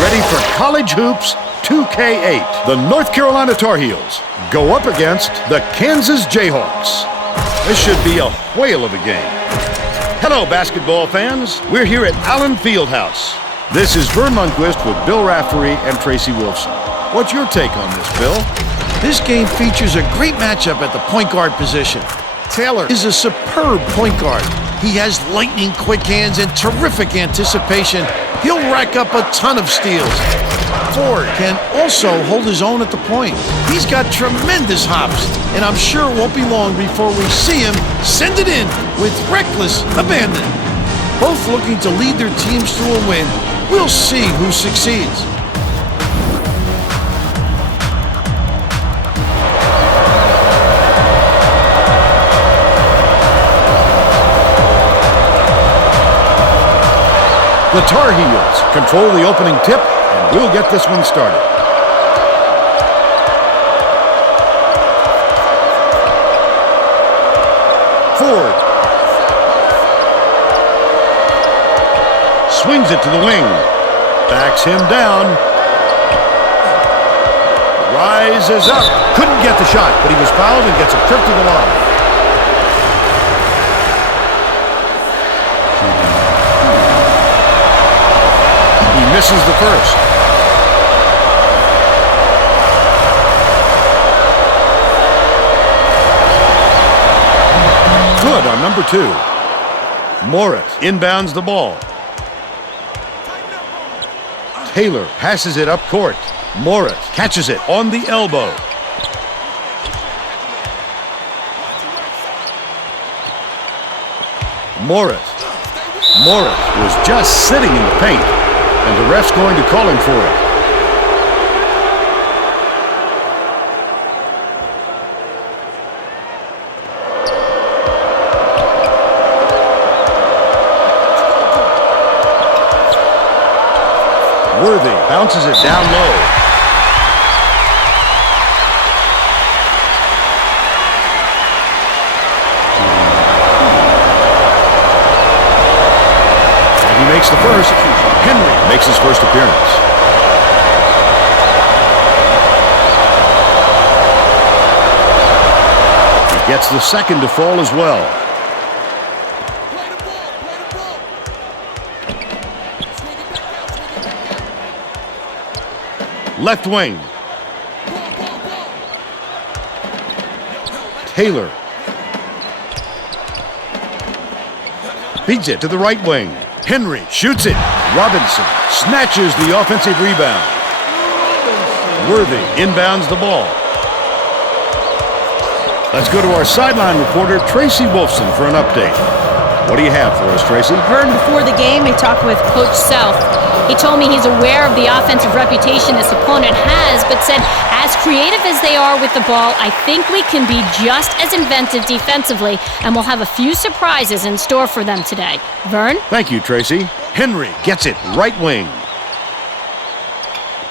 ready for College Hoops 2K8. The North Carolina Tar Heels go up against the Kansas Jayhawks. This should be a whale of a game. Hello, basketball fans. We're here at Allen Fieldhouse. This is Vern Lundquist with Bill Raftery and Tracy Wolfson. What's your take on this, Bill? This game features a great matchup at the point guard position. Taylor is a superb point guard. He has lightning-quick hands and terrific anticipation. He'll rack up a ton of steals. Ford can also hold his own at the point. He's got tremendous hops, and I'm sure it won't be long before we see him send it in with reckless abandon. Both looking to lead their teams to a win. We'll see who succeeds. The Tar Heels control the opening tip, and we'll get this one started. Ford swings it to the wing. Backs him down. Rises up. Couldn't get the shot, but he was fouled and gets a trip to the line. Misses the first. Good on number 2. Morris inbounds the ball. Taylor passes it up court. Morris catches it on the elbow. Morris was just sitting in the paint. And the ref's going to call him for it. Worthy bounces it down low. And he makes the first. Henry makes his first appearance. He gets the second to fall as well. Left wing. Taylor feeds it to the right wing. Henry shoots it. Robinson snatches the offensive rebound. Worthy inbounds the ball. Let's go to our sideline reporter, Tracy Wolfson, for an update. What do you have for us, Tracy? Vern, before the game, I talked with Coach Self. He told me he's aware of the offensive reputation this opponent has, but said, as creative as they are with the ball, I think we can be just as inventive defensively, and we'll have a few surprises in store for them today. Vern? Thank you, Tracy. Henry gets it right wing.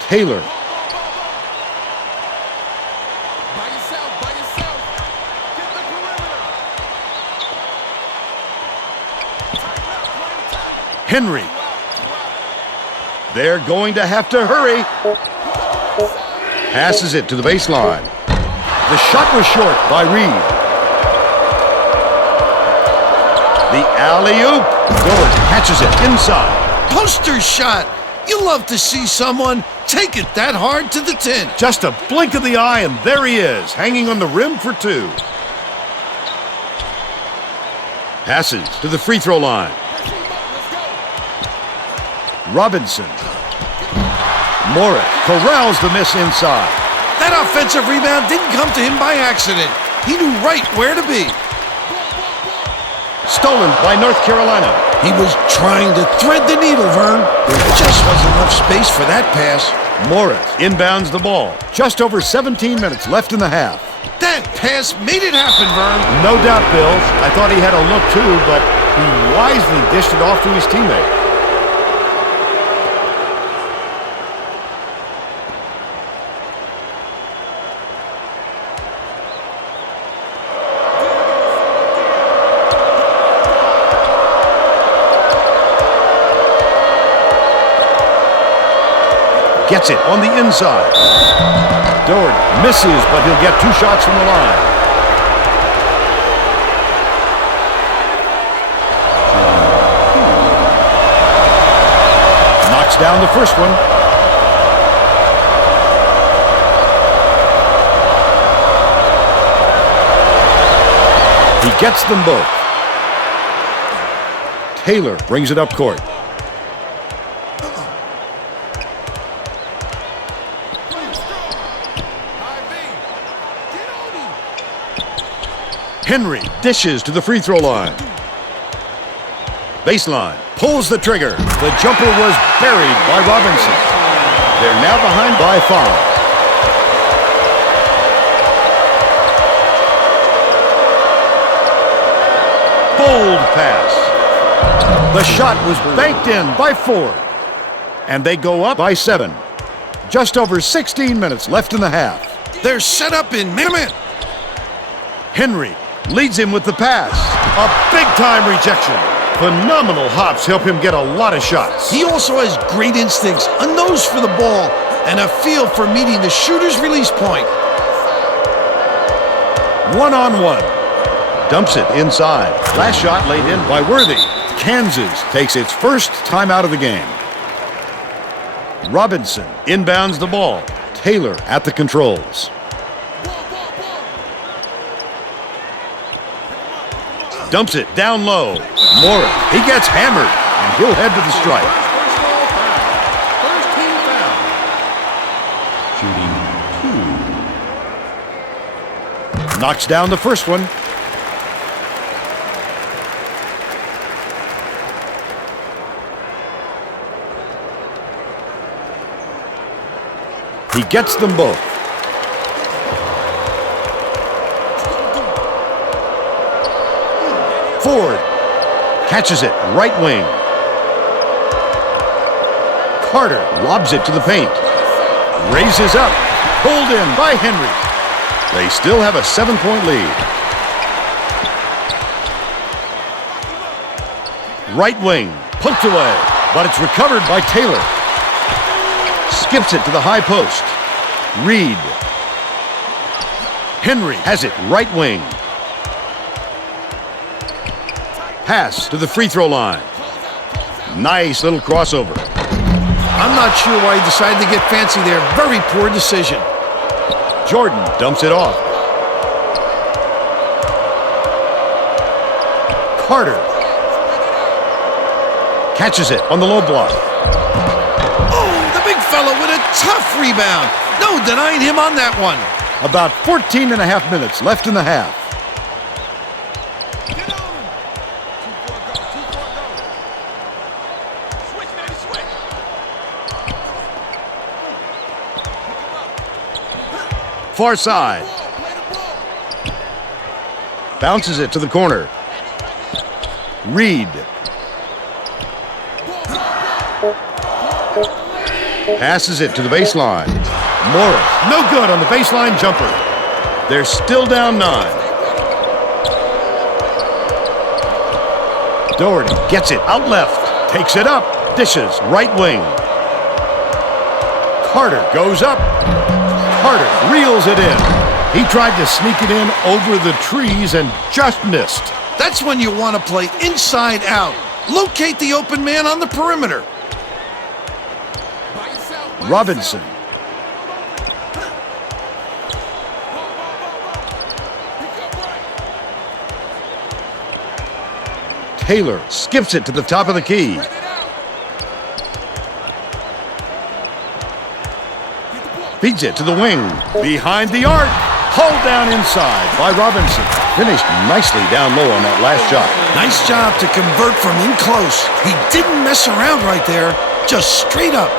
Taylor. By yourself. Get the perimeter. Henry. They're going to have to hurry. Passes it to the baseline. The shot was short by Reed. The alley-oop. Gordon catches it inside. Poster shot. You love to see someone take it that hard to the tin. Just a blink of the eye, and there he is, hanging on the rim for 2. Passes to the free throw line. Robinson. Morris corrals the miss inside. That offensive rebound didn't come to him by accident. He knew right where to be. Stolen by North Carolina. He was trying to thread the needle, Vern. There just wasn't enough space for that pass. Morris inbounds the ball. Just over 17 minutes left in the half. That pass made it happen, Vern. No doubt, Bill. I thought he had a look too, but he wisely dished it off to his teammate. gets it on the inside. Doherty misses, but he'll get 2 shots from the line. Knocks down the first one. He gets them both. Taylor brings it up court. Henry dishes to the free throw line. Baseline, pulls the trigger. The jumper was buried by Robinson. They're now behind by 5. Bold pass. The shot was banked in by Ford. And they go up by 7. Just over 16 minutes left in the half. They're set up in man-to-man. Henry leads him with the pass. A big-time rejection. Phenomenal hops help him get a lot of shots. He also has great instincts, a nose for the ball, and a feel for meeting the shooter's release point. 1-on-1. Dumps it inside. Last shot laid in by Worthy. Kansas takes its first timeout of the game. Robinson inbounds the ball. Taylor at the controls. Dumps it down low. Morris, he gets hammered, and he'll head to the stripe. First team foul. Shooting 2. Knocks down the first one. He gets them both. Ford catches it, right wing. Carter lobs it to the paint. Raises up, pulled in by Henry. They still have a 7-point lead. Right wing, poked away, but it's recovered by Taylor. Skips it to the high post. Reed. Henry has it, right wing. Pass to the free throw line. Nice little crossover. I'm not sure why he decided to get fancy there. Very poor decision. Jordan dumps it off. Carter catches it on the low block. Oh, the big fella with a tough rebound. No denying him on that one. About 14 and a half minutes left in the half. Far side. Bounces it to the corner. Reed. Passes it to the baseline. Morris, no good on the baseline jumper. They're still down 9. Doherty gets it out left. Takes it up. Dishes right wing. Carter goes up. Carter reels it in. He tried to sneak it in over the trees and just missed. That's when you want to play inside out. Locate the open man on the perimeter. Robinson. Taylor skips it to the top of the key. Feeds it to the wing. Behind the arc. Hauled down inside by Robinson. Finished nicely down low on that last shot. Nice job to convert from in close. He didn't mess around right there. Just straight up.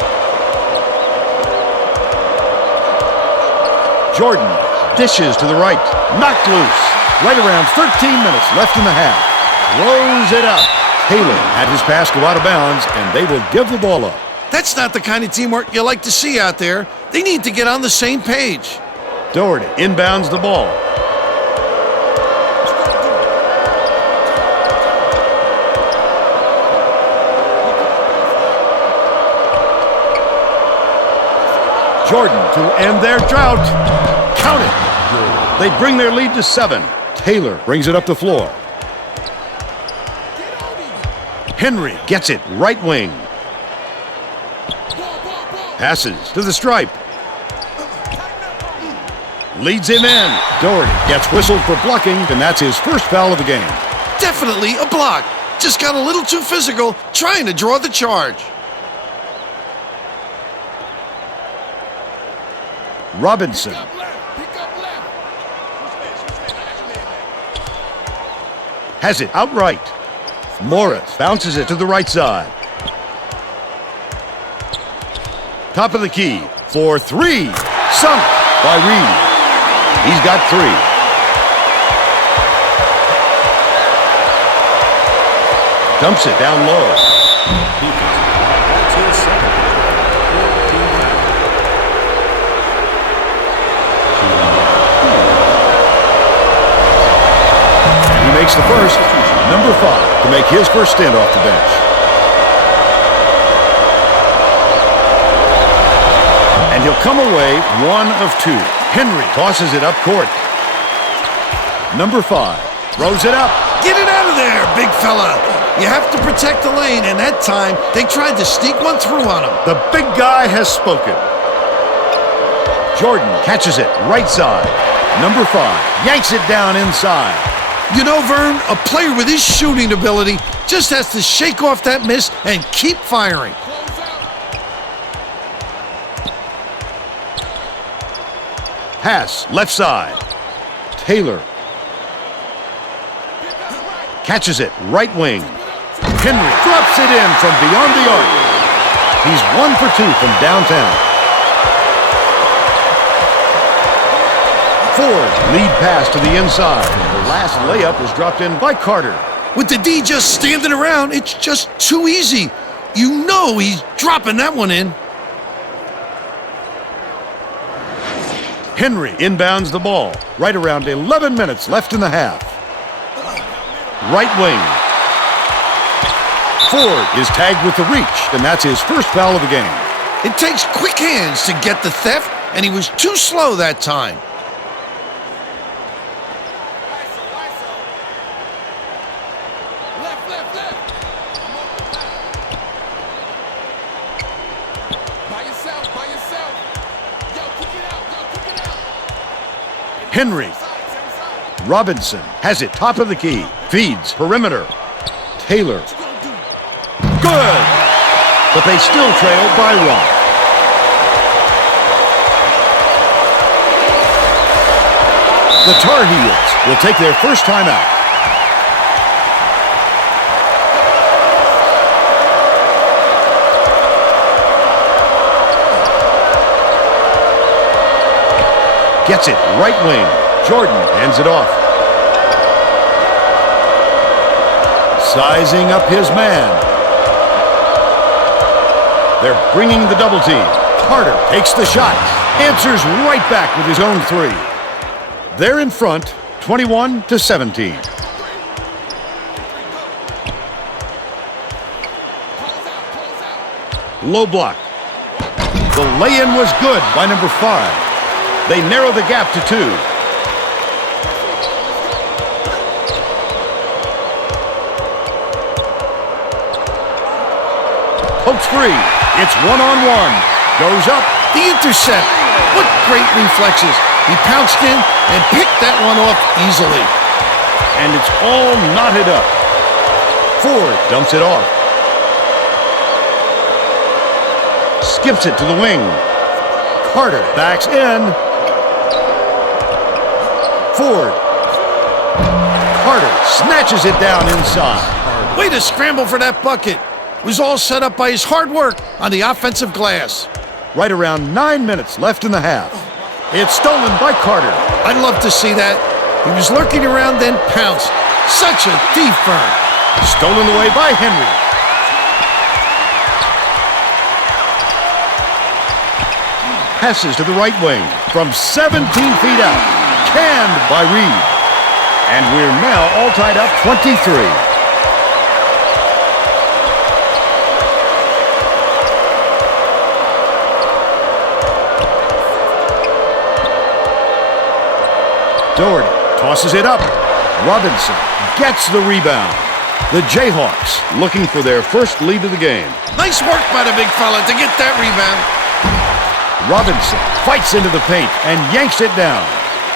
Jordan dishes to the right. Knocked loose. Right around 13 minutes left in the half. Throws it up. Taylor had his pass go out of bounds, and they will give the ball up. That's not the kind of teamwork you like to see out there. They need to get on the same page. Doherty inbounds the ball. Jordan to end their drought. Count it. They bring their lead to 7. Taylor brings it up the floor. Henry gets it right wing. Passes to the stripe. Leads him in. Doherty gets whistled for blocking, and that's his first foul of the game. Definitely a block. Just got a little too physical, trying to draw the charge. Robinson. Has it outright. Morris bounces it to the right side. Top of the key for 3. Sunk by Reed. He's got 3. Dumps it down low. He makes the first, number 5, to make his first stint off the bench. And he'll come away 1 of 2. Henry tosses it up court. Number 5 throws it up. Get it out of there, big fella. You have to protect the lane, and that time they tried to sneak one through on him. The big guy has spoken. Jordan catches it right side. Number 5 yanks it down inside. You know, Vern, a player with his shooting ability just has to shake off that miss and keep firing. Pass left side. Taylor catches it right wing. Henry drops it in from beyond the arc. He's 1 for 2 from downtown. Ford lead pass to the inside. The last layup was dropped in by Carter. With the D just standing around, it's just too easy. You know he's dropping that one in. Henry inbounds the ball. Right around 11 minutes left in the half. Right wing. Ford is tagged with the reach, and that's his first foul of the game. It takes quick hands to get the theft, and he was too slow that time. Henry. Robinson has it top of the key. Feeds perimeter. Taylor. Good! But they still trail by 1. The Tar Heels will take their first timeout. Gets it right wing. Jordan hands it off. Sizing up his man. They're bringing the double team. Carter takes the shot. Answers right back with his own 3. They're in front, 21-17. Low block. The lay-in was good by number 5. They narrow the gap to 2. Pokes free. It's 1-on-1. Goes up. The intercept. What great reflexes. He pounced in and picked that one off easily. And it's all knotted up. Ford dumps it off. Skips it to the wing. Carter backs in. Ford. Carter snatches it down inside. Way to scramble for that bucket. It was all set up by his hard work on the offensive glass. Right around 9 minutes left in the half. It's stolen by Carter. I'd love to see that. He was lurking around, then pounced. Such a thief, Vern. Stolen away by Henry. Passes to the right wing from 17 feet out. Canned by Reed. And we're now all tied up 23. Doherty tosses it up. Robinson gets the rebound. The Jayhawks looking for their first lead of the game. Nice work by the big fella to get that rebound. Robinson fights into the paint and yanks it down.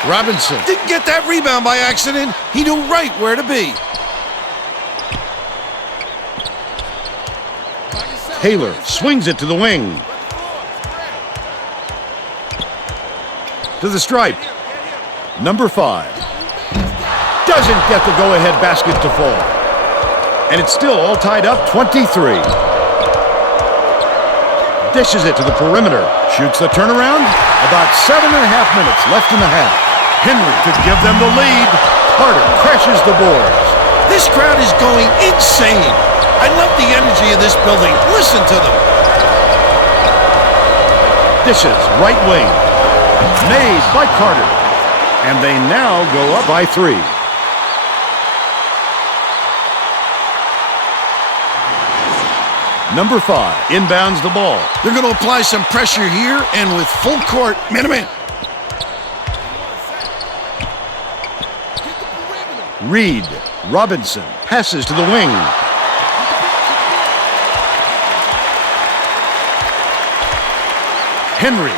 Robinson didn't get that rebound by accident. He knew right where to be. Taylor swings it to the wing. To the stripe. Number 5. Doesn't get the go-ahead basket to fall. And it's still all tied up 23. Dishes it to the perimeter. Shoots the turnaround. About 7.5 minutes left in the half. Henry to give them the lead. Carter crashes the boards. This crowd is going insane. I love the energy of this building. Listen to them. Dishes right wing. Made by Carter. And they now go up by 3. Number 5 inbounds the ball. They're going to apply some pressure here and with full court. Man. Reed. Robinson passes to the wing. Henry.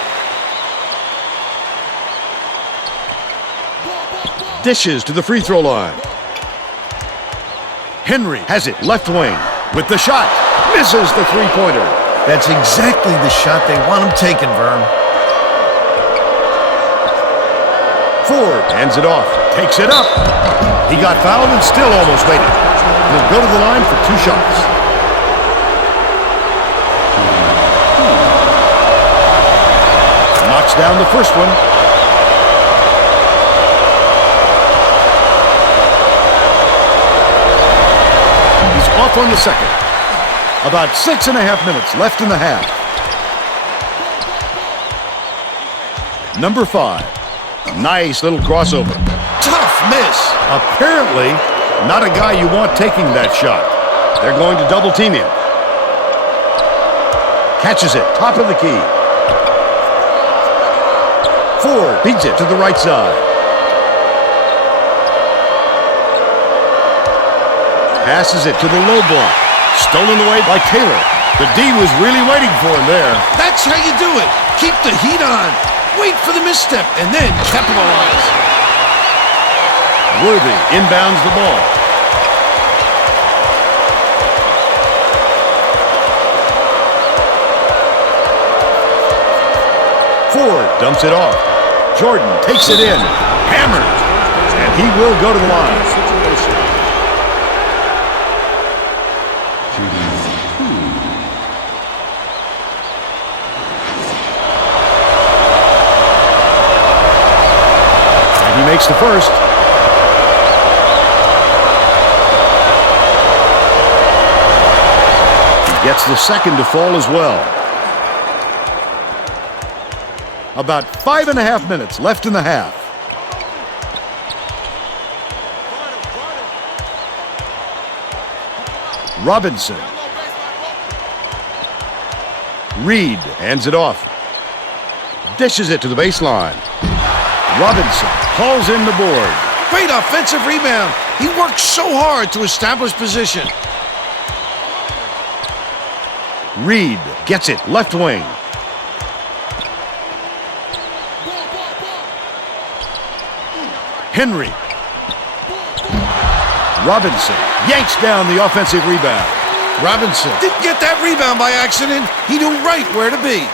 Dishes to the free throw line. Henry has it left wing with the shot. Misses the three-pointer. That's exactly the shot they want him taking, Verm. Ford hands it off. Takes it up. He got fouled and still almost made it. He'll go to the line for 2 shots. Knocks down the first one. He's off on the second. About 6.5 minutes left in the half. Number 5. Nice little crossover. Tough miss. Apparently, not a guy you want taking that shot. They're going to double team him. Catches it, top of the key. Ford beats it to the right side. Passes it to the low block. Stolen away by Taylor. The D was really waiting for him there. That's how you do it. Keep the heat on. Wait for the misstep and then capitalize. Worthy inbounds the ball. Ford dumps it off. Jordan takes it in. Hammered. And he will go to the line. And he makes the first. He gets the second to fall as well. About 5.5 minutes left in the half. Robinson. Reed hands it off. Dishes it to the baseline. Robinson hauls in the board. Great offensive rebound. He worked so hard to establish position. Reed gets it left wing. Henry. Robinson yanks down the offensive rebound. Robinson didn't get that rebound by accident. He knew right where to be.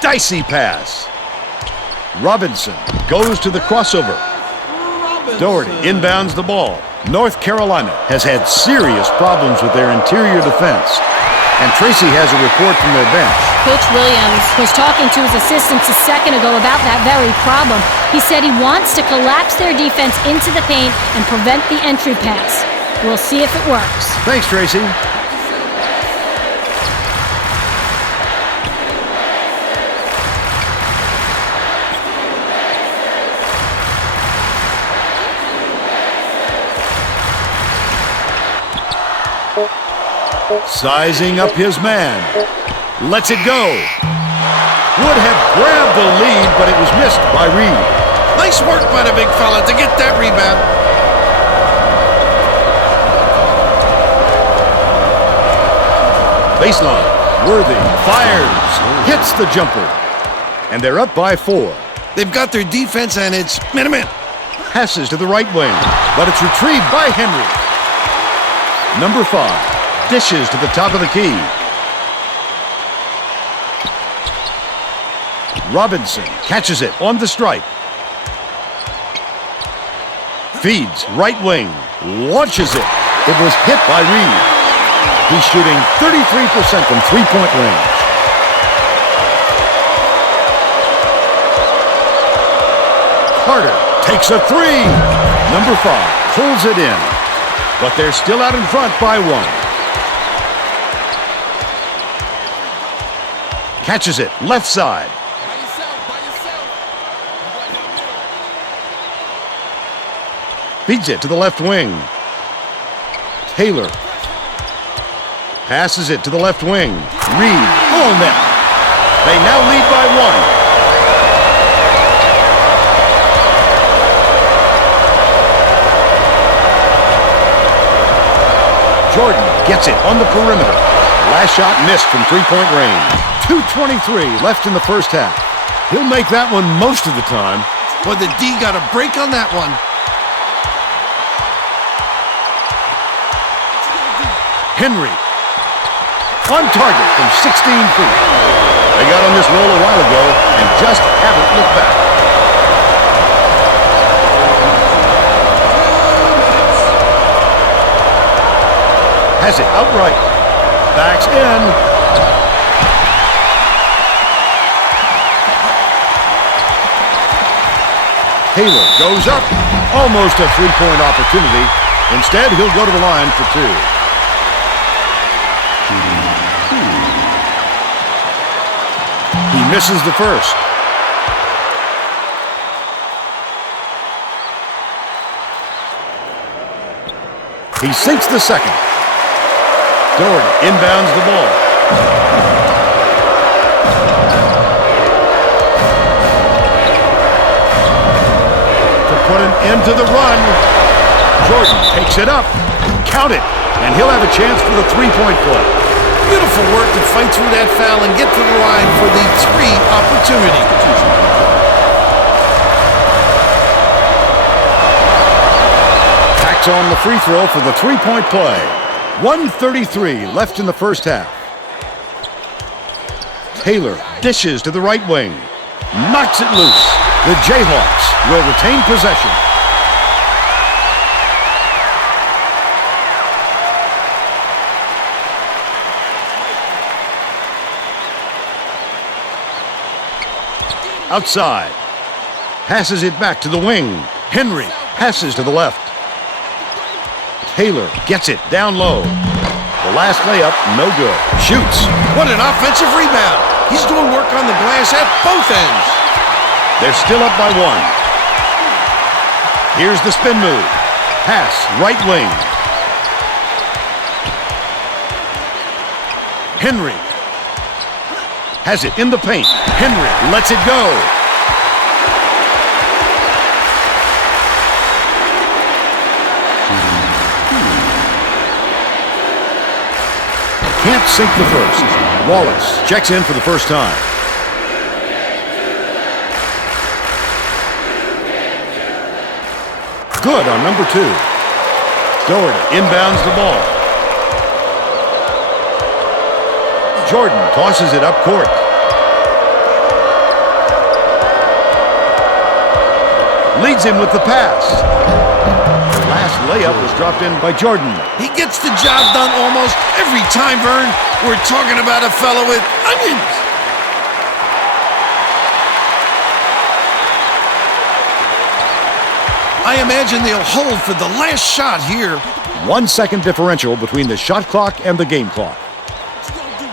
Dicey pass. Robinson goes to the crossover. Doherty inbounds the ball. North Carolina has had serious problems with their interior defense. And Tracy has a report from their bench. Coach Williams was talking to his assistants a second ago about that very problem. He said he wants to collapse their defense into the paint and prevent the entry pass. We'll see if it works. Thanks, Tracy. Sizing up his man. Lets it go. Would have grabbed the lead, but it was missed by Reed. Nice work by the big fella to get that rebound. Baseline. Worthy fires. Hits the jumper. And they're up by 4. They've got their defense, and it's minute. Passes to the right wing, but it's retrieved by Henry. Number 5 dishes to the top of the key. Robinson catches it on the stripe. Feeds right wing. Launches it. It was hit by Reed. He's shooting 33% from three-point range. Carter takes a 3. Number 5 pulls it in, but they're still out in front by 1. Catches it left side. By yourself, by yourself. You got down middle. Feeds it to the left wing. Taylor passes it to the left wing. Reed on net. They now lead by 1. Jordan gets it on the perimeter. Last shot missed from three-point range. 2:23 left in the first half. He'll make that one most of the time. But the D got a break on that one. Henry on target from 16 feet. They got on this roll a while ago and just haven't looked back. Has it outright. Backs in. Taylor goes up. Almost a three-point opportunity. Instead, he'll go to the line for 2. He misses the first. He sinks the second. Doherty inbounds the ball. To put an end to the run, Jordan takes it up. Count it, and he'll have a chance for the three-point play. Beautiful work to fight through that foul and get to the line for the 3 opportunity. Packs on the free throw for the three-point play. 1:33 left in the first half. Taylor dishes to the right wing. Knocks it loose. The Jayhawks will retain possession. Outside. Passes it back to the wing. Henry passes to the left. Taylor gets it down low. The last layup, no good. Shoots. What an offensive rebound. He's doing work on the glass at both ends. They're still up by 1. Here's the spin move. Pass, right wing. Henry has it in the paint. Henry lets it go. Can't sink the first. Wallace checks in for the first time. Good on number 2. Doherty inbounds the ball. Jordan tosses it up court. Leads him with the pass. The last layup was dropped in by Jordan. He gets the job done almost every time, Vern. We're talking about a fellow with onions. I imagine they'll hold for the last shot here. 1 second differential between the shot clock and the game clock. What you gonna do?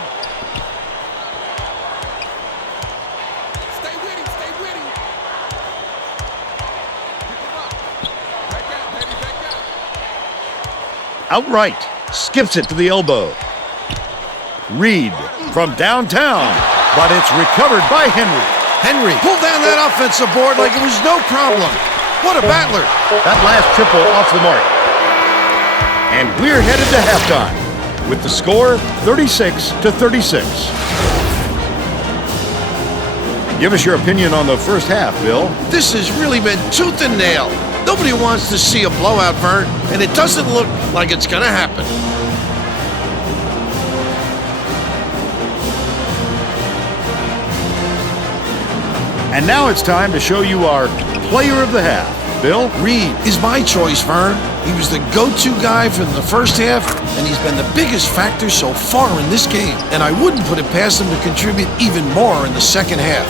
Stay with him, stay with him. Pick him up. Back out, baby, back out. Outright. Skips it to the elbow. Reed from downtown. But it's recovered by Henry. Henry pulled down that offensive board like it was no problem. What a battler. That last triple off the mark. And we're headed to halftime with the score 36-36. Give us your opinion on the first half, Bill. This has really been tooth and nail. Nobody wants to see a blowout, Vern, and it doesn't look like it's going to happen. And now it's time to show you our player of the half. Bill? Reed is my choice, Vern. He was the go-to guy for the first half, and he's been the biggest factor so far in this game. And I wouldn't put it past him to contribute even more in the second half.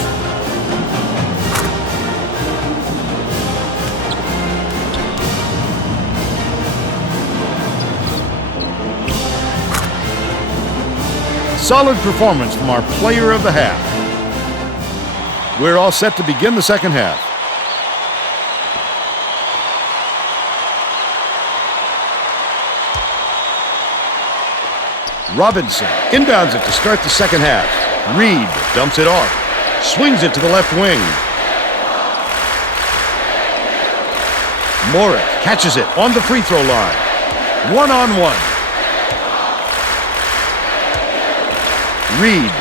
Solid performance from our player of the half. We're all set to begin the second half. Robinson inbounds it to start the second half. Reed dumps it off. Swings it to the left wing. Morris catches it on the free throw line. One-on-one. Reed.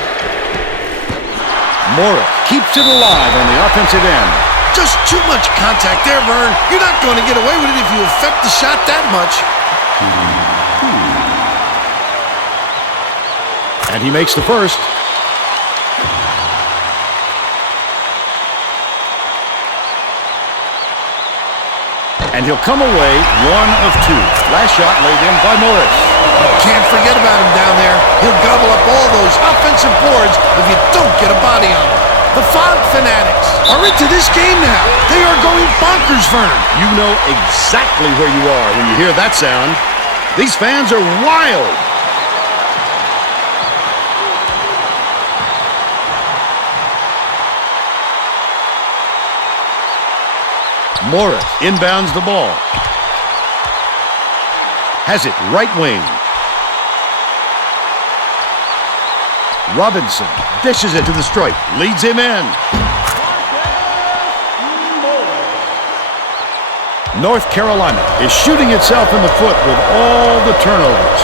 Morris keeps it alive on the offensive end. Just too much contact there, Vern. You're not going to get away with it if you affect the shot that much. And he makes the first. And he'll come away 1 of 2. Last shot laid in by Morris. Can't forget about him down there. He'll gobble up all those offensive boards if you don't get a body on him. The Fog Fanatics are into this game now. They are going bonkers, Vern. You know exactly where you are when you hear that sound. These fans are wild. Morris inbounds the ball. Has it right wing. Robinson dishes it to the stripe. Leads him in. North Carolina is shooting itself in the foot with all the turnovers.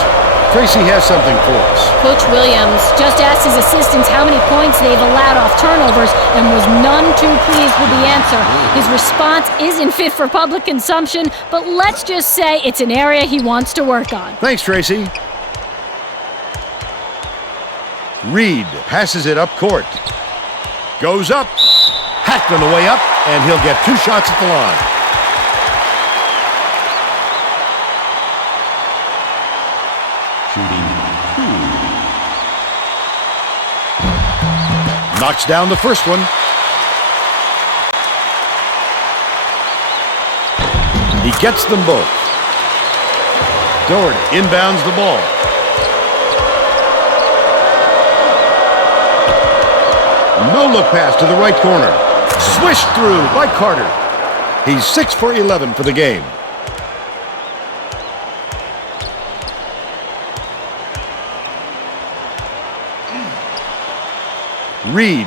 Tracy has something for us. Coach Williams just asked his assistants how many points they've allowed off turnovers and was none too pleased with the answer. His response isn't fit for public consumption, but let's just say it's an area he wants to work on. Thanks, Tracy. Reed passes it up court. Goes up. Hacked on the way up, and he'll get 2 shots at the line. Knocks down the first one. He gets them both. Doherty inbounds the ball. No look pass to the right corner. Swished through by Carter. He's 6 for 11 for the game. Reed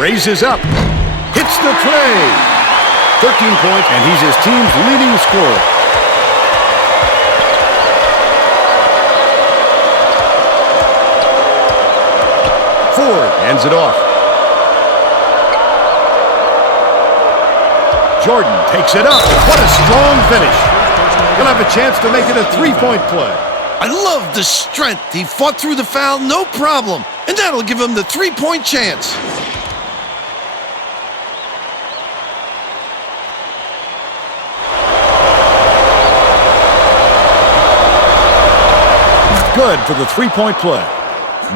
raises up, hits the tray. 13 points, and he's his team's leading scorer. Ford ends it off. Jordan takes it up. What a strong finish. He'll have a chance to make it a 3-point play. I love the strength. He fought through the foul, no problem. And that'll give him the 3-point chance. Good for the 3-point play.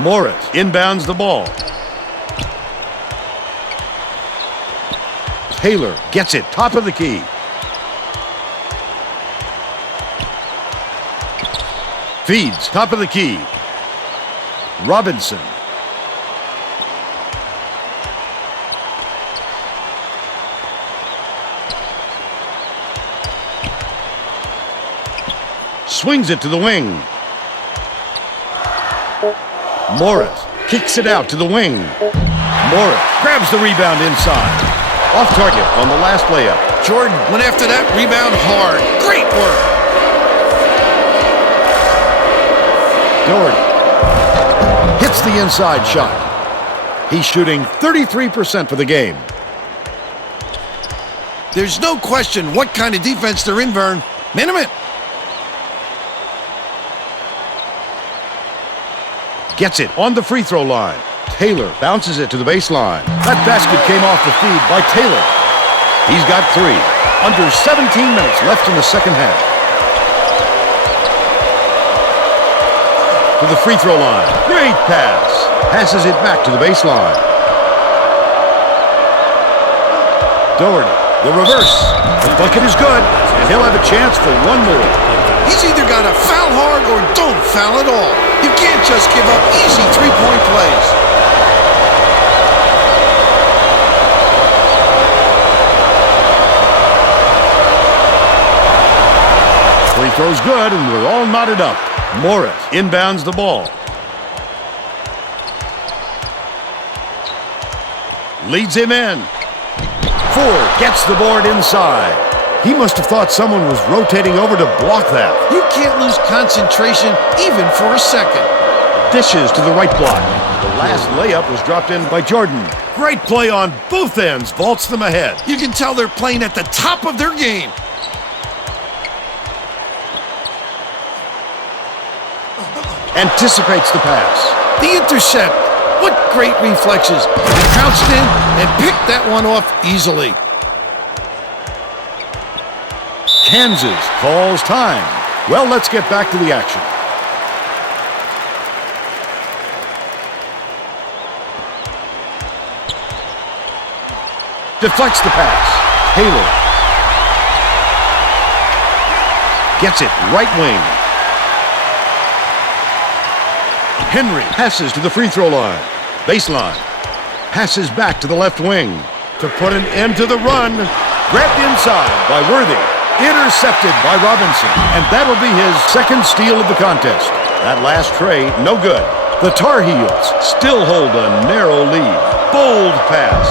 Morris inbounds the ball. Taylor gets it, top of the key. Feeds, top of the key. Robinson. Swings it to the wing. Morris kicks it out to the wing. Morris grabs the rebound inside. Off target on the last layup. Jordan went after that rebound hard. Great work. Doherty hits the inside shot. He's shooting 33% for the game. There's no question what kind of defense they're in, Vern. Man. Gets it on the free throw line. Taylor bounces it to the baseline. That basket came off the feed by Taylor. He's got 3. Under 17 minutes left in the second half. To the free throw line. Great pass. Passes it back to the baseline. Doherty, the reverse. The bucket is good, and he'll have a chance for one more. He's either got to foul hard or don't foul at all. You can't just give up easy three-point plays. Free throw's good, and we're all knotted up. Morris inbounds the ball. Leads him in. Ford gets the board inside. He must have thought someone was rotating over to block that. You can't lose concentration even for a second. Dishes to the right block. The last layup was dropped in by Jordan. Great play on both ends. Vaults them ahead. You can tell they're playing at the top of their game. Anticipates the pass. The intercept. What great reflexes. He bounced in and picked that one off easily. Kansas calls time. Well, let's get back to the action. Deflects the pass. Taylor gets it right wing. Henry passes to the free throw line. Baseline. Passes back to the left wing. To put an end to the run. Grabbed inside by Worthy. Intercepted by Robinson. And that'll be his second steal of the contest. That last tray, no good. The Tar Heels still hold a narrow lead. Bold pass.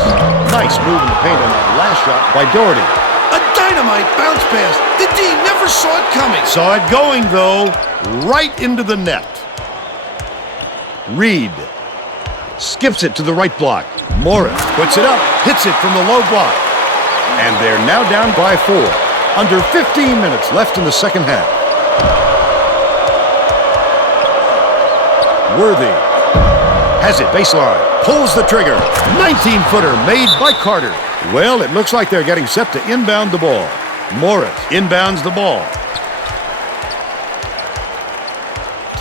Nice move in the paint on that last shot by Doherty. A dynamite bounce pass. The D never saw it coming. Saw it going, though, right into the net. Reed skips it to the right block. Morris puts it up, hits it from the low block. And they're now down by 4. Under 15 minutes left in the second half. Worthy has it baseline, pulls the trigger. 19-footer made by Carter. Well, it looks like they're getting set to inbound the ball. Morris inbounds the ball.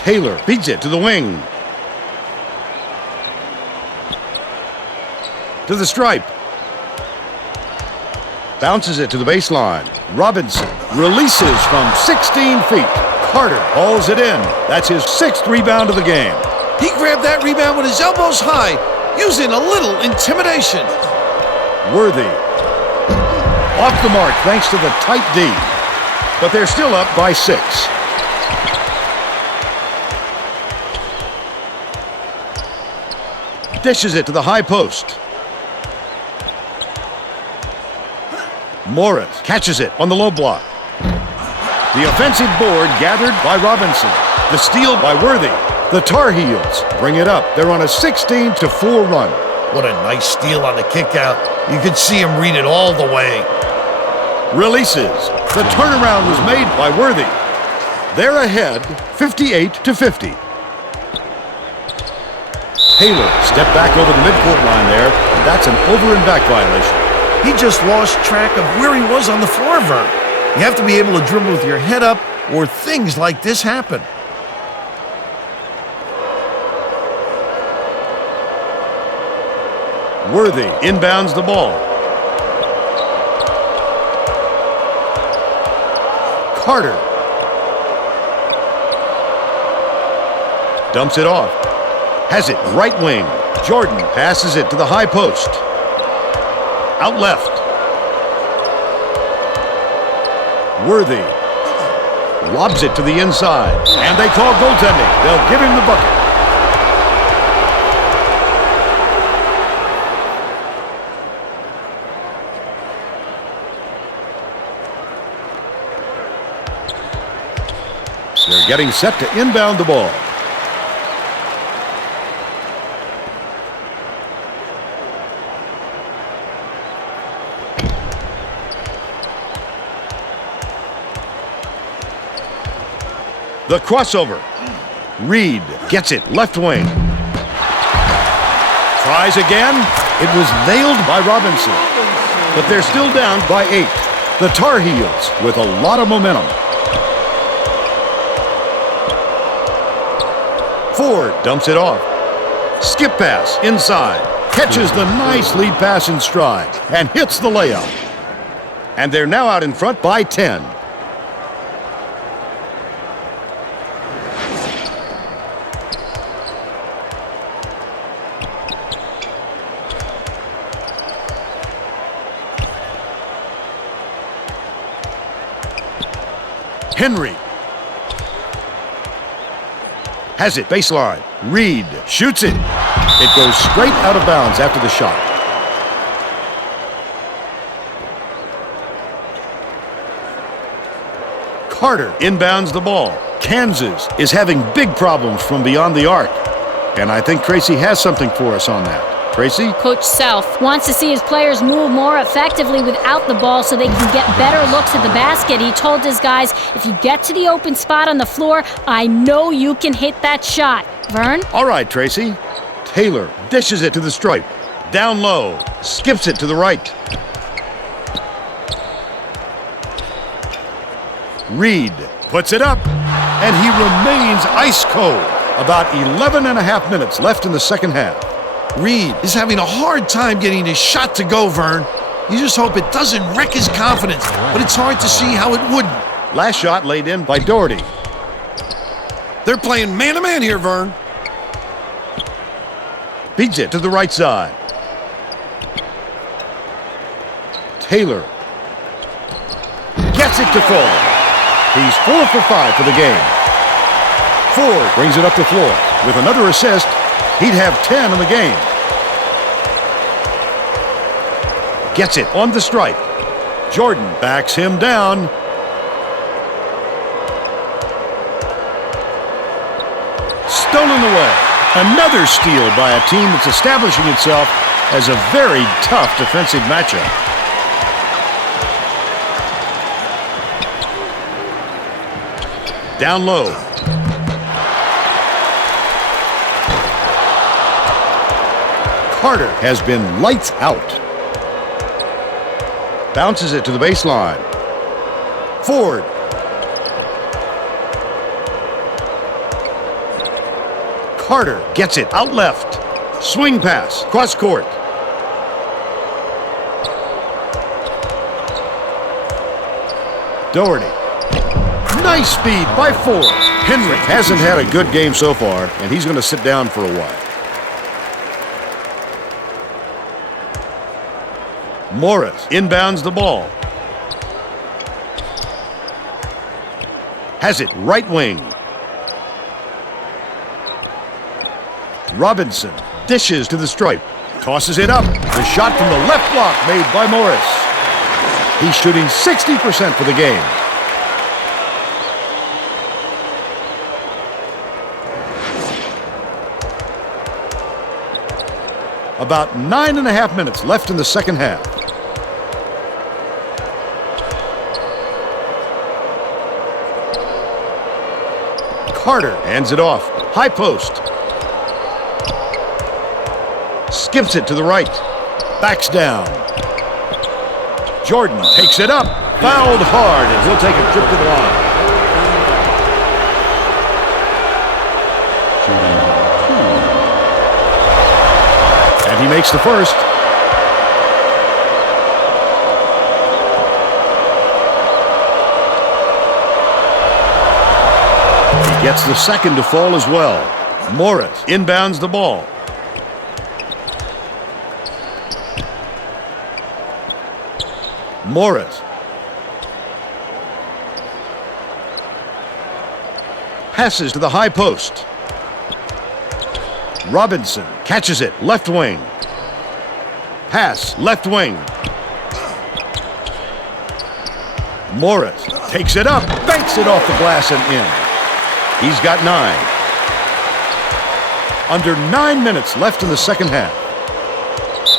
Taylor beats it to the wing. To the stripe. Bounces it to the baseline. Robinson releases from 16 feet. Carter hauls it in. That's his 6th rebound of the game. He grabbed that rebound with his elbows high, using a little intimidation. Worthy off the mark thanks to the tight D. But they're still up by 6. Dishes it to the high post. Morris catches it on the low block. The offensive board gathered by Robinson. The steal by Worthy. The Tar Heels bring it up. They're on a 16-4 run. What a nice steal on the kick out. You could see him read it all the way. Releases. The turnaround was made by Worthy. They're ahead 58-50. Taylor stepped back over the midcourt line there. And that's an over and back violation. He just lost track of where he was on the floor, Vern. You have to be able to dribble with your head up, or things like this happen. Worthy inbounds the ball. Carter dumps it off. Has it right wing. Jordan passes it to the high post. Out left. Worthy lobs it to the inside. And they call goaltending. They'll give him the bucket. getting set to inbound the ball. The crossover. Reed gets it, left wing. Tries again. It was nailed by Robinson. But they're still down by 8. The Tar Heels with a lot of momentum. Ford dumps it off. Skip pass inside. Catches the nice lead pass in stride and hits the layup. And they're now out in front by 10. Henry has it, baseline. Reed shoots it. It goes straight out of bounds after the shot. Carter inbounds the ball. Kansas is having big problems from beyond the arc. And I think Tracy has something for us on that. Tracy? Coach Self wants to see his players move more effectively without the ball so they can get better looks at the basket. He told his guys, if you get to the open spot on the floor, I know you can hit that shot. Vern? All right, Tracy. Taylor dishes it to the stripe. Down low. Skips it to the right. Reed puts it up. And he remains ice cold. About 11 and a half minutes left in the second half. Reed is having a hard time getting his shot to go, Vern. You just hope it doesn't wreck his confidence, but it's hard to see how it wouldn't. Last shot laid in by Doherty. They're playing man-to-man here, Vern. Beats it to the right side. Taylor gets it to fall. He's 4 for 5 for the game. Ford brings it up the floor. With another assist, he'd have 10 in the game. Gets it on the stripe. Jordan backs him down. Stolen away. Another steal by a team that's establishing itself as a very tough defensive matchup. Down low. Carter has been lights out. Bounces it to the baseline. Ford. Carter gets it out left. Swing pass, cross court. Doherty. Nice speed by Ford. Henry hasn't had a good game so far, and he's going to sit down for a while. Morris inbounds the ball. Has it right wing. Robinson dishes to the stripe. Tosses it up. The shot from the left block made by Morris. He's shooting 60% for the game. About 9.5 minutes left in the second half. Carter hands it off. High post. Skips it to the right. Backs down. Jordan takes it up. Fouled hard, and he'll take a trip to the line. And he makes the first. He gets the second to fall as well. Morris inbounds the ball. Morris. Passes to the high post. Robinson catches it, left wing. Pass, left wing. Morris takes it up, banks it off the glass and in. He's got 9. Under 9 minutes left in the second half.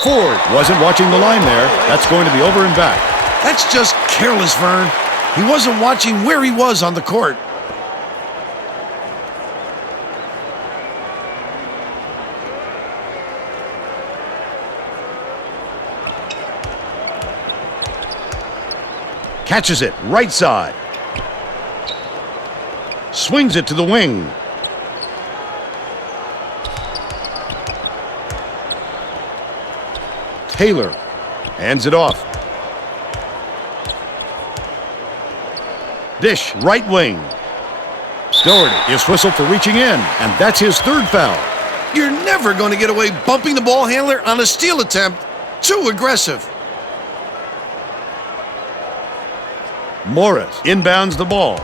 Ford wasn't watching the line there. That's going to be over and back. That's just careless, Vern. He wasn't watching where he was on the court. Catches it, right side. Swings it to the wing. Taylor hands it off. Dish, right wing. Doherty is whistled for reaching in, and that's his 3rd foul. You're never going to get away bumping the ball handler on a steal attempt. Too aggressive. Morris inbounds the ball.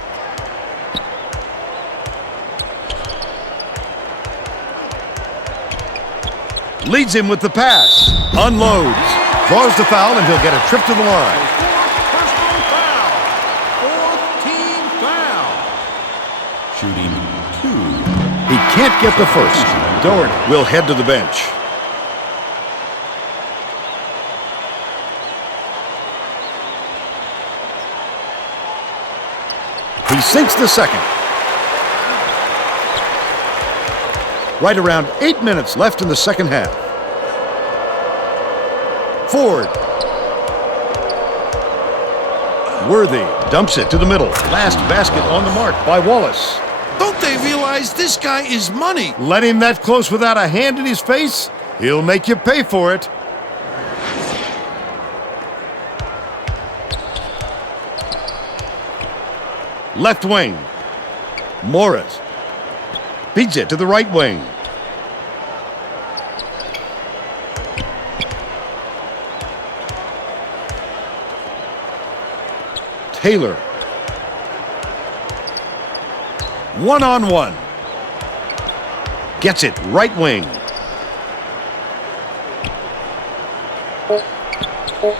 Leads him with the pass. Unloads. Draws the foul, and he'll get a trip to the line. Personal foul. 4th team foul. Shooting 2. He can't get the first. Doherty will head to the bench. He sinks the second. Right around 8 minutes left in the second half. Ford. Worthy dumps it to the middle. Last basket on the mark by Wallace. Don't they realize this guy is money? Let him that close without a hand in his face? He'll make you pay for it. Left wing. Morris beats it to the right wing. Taylor. 1-on-1. Gets it right wing.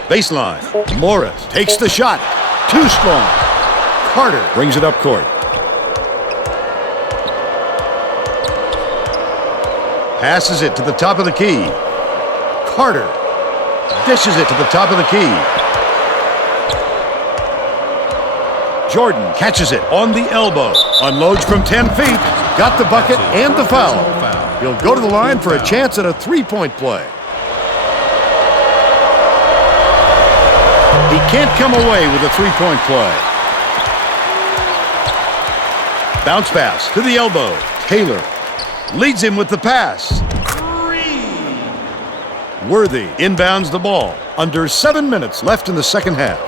Baseline. Morris takes the shot. Too strong. Carter brings it up court. Passes it to the top of the key. Carter dishes it to the top of the key. Jordan catches it on the elbow. Unloads from 10 feet. Got the bucket and the foul. He'll go to the line for a chance at a 3-point play. He can't come away with a 3-point play. Bounce pass to the elbow. Taylor leads him with the pass. Worthy inbounds the ball. Under 7 minutes left in the second half.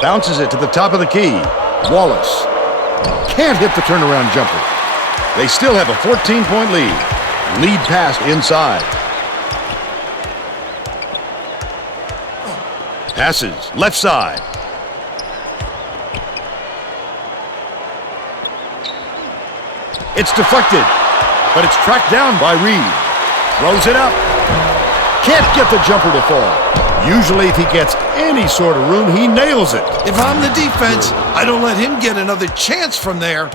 Bounces it to the top of the key. Wallace can't hit the turnaround jumper. They still have a 14-point lead. Lead pass inside. Passes left side. It's deflected, but it's tracked down by Reed. Throws it up. Can't get the jumper to fall. Usually if he gets any sort of room, he nails it. If I'm the defense, I don't let him get another chance from there.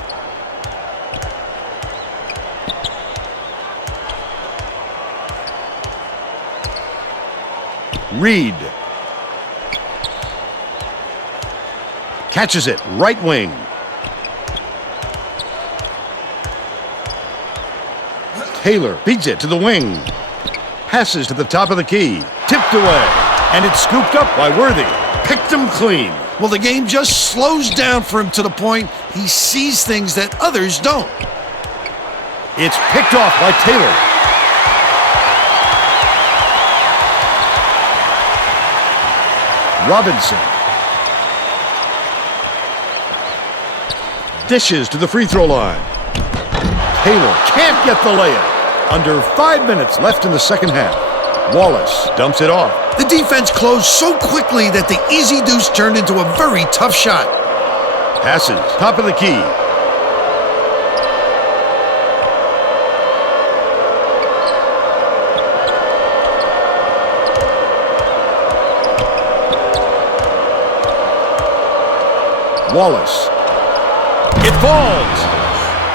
Reed catches it, right wing. Taylor beats it to the wing. Passes to the top of the key. Tipped away. And it's scooped up by Worthy. Picked him clean. Well, the game just slows down for him to the point he sees things that others don't. It's picked off by Taylor. Robinson dishes to the free throw line. Taylor can't get the layup. Under 5 minutes left in the second half. Wallace dumps it off. The defense closed so quickly that the easy deuce turned into a very tough shot. Passes. Top of the key. Wallace. It falls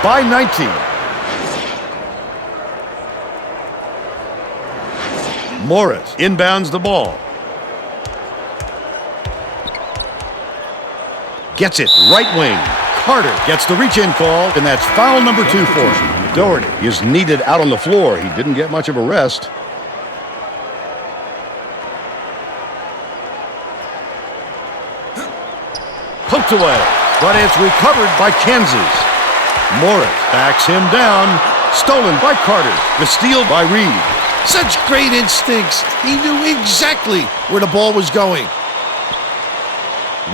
by 19. Morris inbounds the ball. Gets it right wing. Carter gets the reach-in call, and that's foul number 2 for him. Doherty is needed out on the floor. He didn't get much of a rest. Poked away, but it's recovered by Kansas. Morris backs him down. Stolen by Carter. The steal by Reed. Such great instincts. He knew exactly where the ball was going.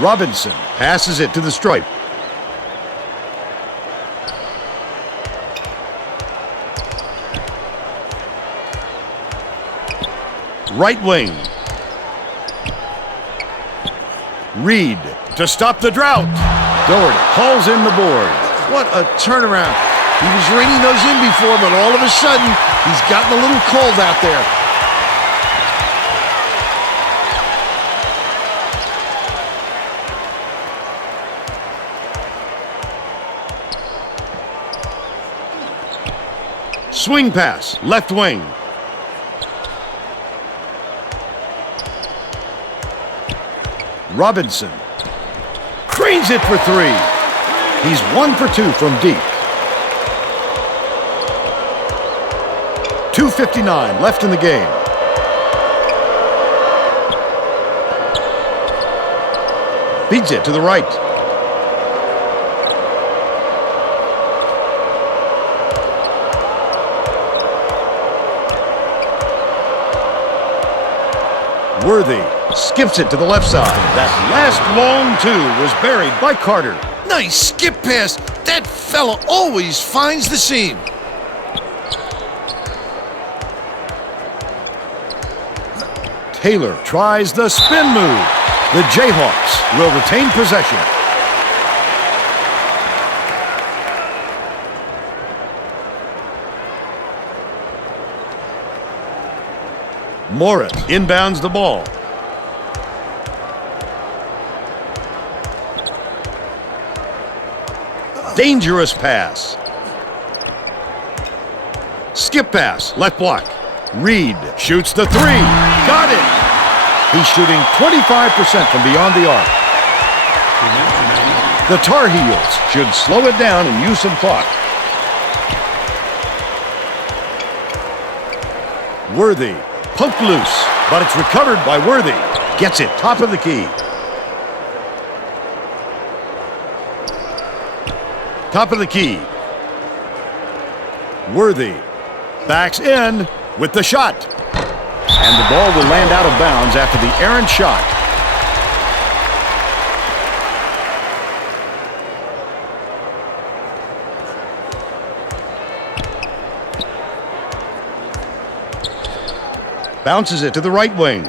Robinson passes it to the stripe. Right wing. Reed to stop the drought. Doherty hauls in the board. What a turnaround. He was reining those in before, but all of a sudden, he's gotten a little cold out there. Swing pass, left wing. Robinson drains it for 3. He's 1 for 2 from deep. 2:59 left in the game. Beats it to the right. Worthy skips it to the left side. That last long 2 was buried by Carter. Nice skip pass. That fella always finds the seam. Taylor tries the spin move. The Jayhawks will retain possession. Morris inbounds the ball. Dangerous pass. Skip pass, left block. Reed shoots the 3. Got it. He's shooting 25% from beyond the arc. The Tar Heels should slow it down and use some clock. Worthy poked loose, but it's recovered by Worthy. Gets it top of the key. Top of the key. Worthy backs in with the shot. And the ball will land out of bounds after the errant shot. Bounces it to the right wing.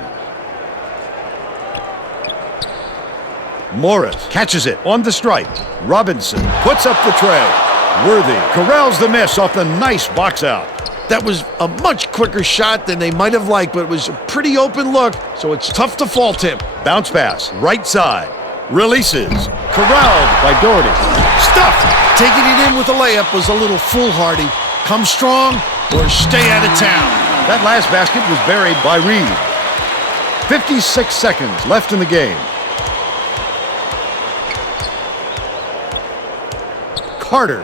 Morris catches it on the stripe. Robinson puts up the tray. Worthy corrals the miss off the nice box out. That was a much quicker shot than they might have liked, but it was a pretty open look, so it's tough to fault him. Bounce pass, right side. Releases. Corralled by Doherty. Stuffed. Taking it in with a layup was a little foolhardy. Come strong or stay out of town. That last basket was buried by Reed. 56 seconds left in the game. Carter.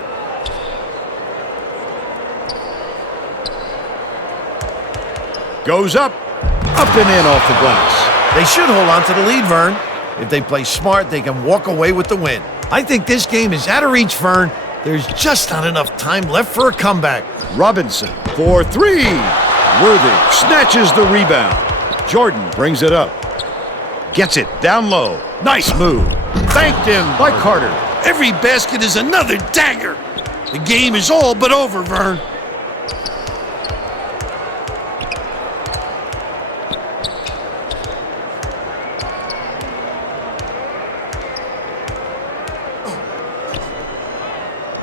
Goes up and in off the glass. They should hold on to the lead, Vern. If they play smart, they can walk away with the win. I think this game is out of reach, Vern. There's just not enough time left for a comeback. Robinson for 3. Worthy snatches the rebound. Jordan brings it up. Gets it down low. Nice move. Banked in by Carter. Every basket is another dagger. The game is all but over, Vern.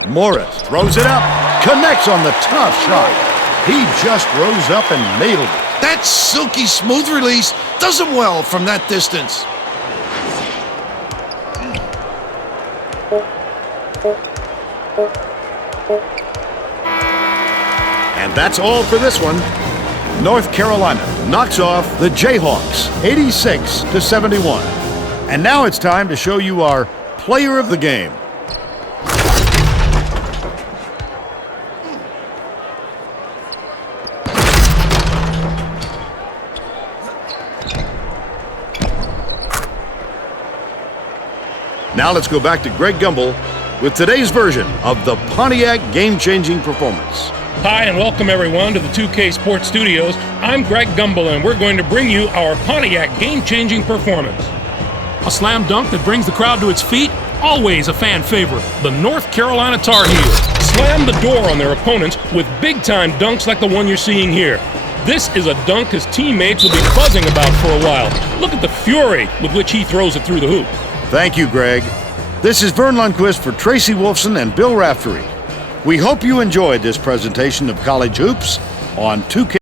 Morris throws it up, connects on the tough shot. He just rose up and nailed it. That silky smooth release does him well from that distance. And that's all for this one. North Carolina knocks off the Jayhawks 86-71. And now it's time to show you our player of the game. Now let's go back to Greg Gumbel with today's version of the Pontiac game-changing performance. Hi, and welcome everyone to the 2K Sports Studios. I'm Greg Gumbel, and we're going to bring you our Pontiac game-changing performance. A slam dunk that brings the crowd to its feet, always a fan favorite, the North Carolina Tar Heels. Slam the door on their opponents with big-time dunks like the one you're seeing here. This is a dunk his teammates will be buzzing about for a while. Look at the fury with which he throws it through the hoop. Thank you, Greg. This is Vern Lundquist for Tracy Wolfson and Bill Raftery. We hope you enjoyed this presentation of College Hoops on 2K.